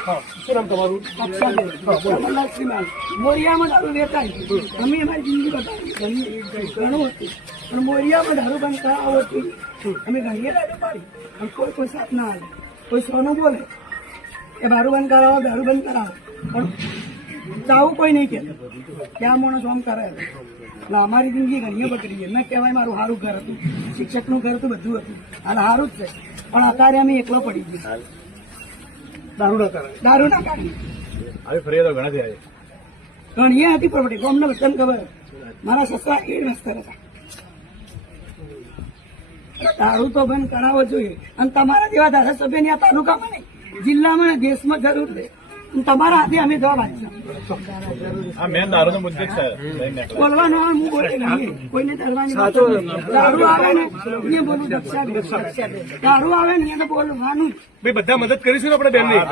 શું નામ તમારું? મોરિયામાં દારૂ વેચાય. અમે અમારી જિંદગી બતાવી ઘણું હતું, પણ મોરિયામાં દારૂ બંધ કરાવો હતી. અમે ઘણીએ દારૂ પાડી, પણ કોઈ સાથ ના આવે. કોઈ સોનું બોલે કે દારૂ બંધ કરાવો, દારૂ બંધ કરાવો, પણ ચાવું કોઈ નહીં કે ક્યાં માણસ આમ કરે. એટલે અમારી જિંદગી ઘણીએ બગડી ગઈ. મેં કહેવાય મારું સારું ઘર હતું, શિક્ષકનું ઘર હતું, બધું હતું, હાલ સારું જ છે. પણ અત્યારે અમે એકલો પડી ગયો. દારૂ ના કરે. દારૂ ના કાઢી આવી ફરિયાદો ઘણા થયા છે. ઘણીએ હતી પ્રોપર્ટી. અમને બધાને ખબર. મારા સસરા 1 રસ્તે હતા. દારૂ તો બંધ કરાવવો જોઈએ. અને તમારા જેવા ધારાસભ્યની આ તાલુકામાં નહીં, જિલ્લામાં, દેશમાં જરૂર છે. તમારા હાથે અમે જવાબ આપીશું. આ મેન દારૂનો મુદ્દો જ છે. બોલવાનો હું બોલે નહીં, કોઈને ડરવાની વાત નથી. દારૂ આવે ને એ બોલું દક્ષાબેન. દારૂ આવે ને એને બોલવાનું. ભાઈ બધા મદદ કરીશું ને આપણે બેનની.